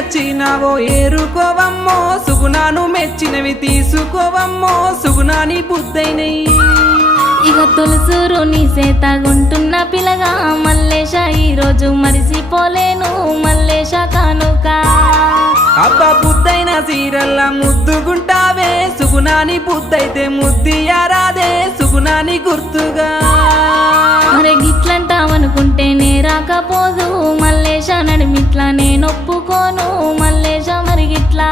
వచ్చినావో ఏరుకోవమ్మో సుగుణాను మెచ్చినవి తీసుకోవమ్మో సుగుణాని బుద్ధైనై ఇక తొలసూరు నీ సేతగుంటున్న పిల్లగా మల్లేశ ఈరోజు మరిసిపోలేను మల్లేశ కానుక అబ్బా బుద్ధైన సీరల్లా ముద్దుగుంటావే సుగుణాని బుద్ధైతే ముద్దియారాదే సుగుణాని గుర్తుగా అరే గిట్లంటావనుకుంటే నే రాకపోదు మల్లేశ నడిమిట్లా నేనొప్పుకోను మల్లేశ మరి గిట్లా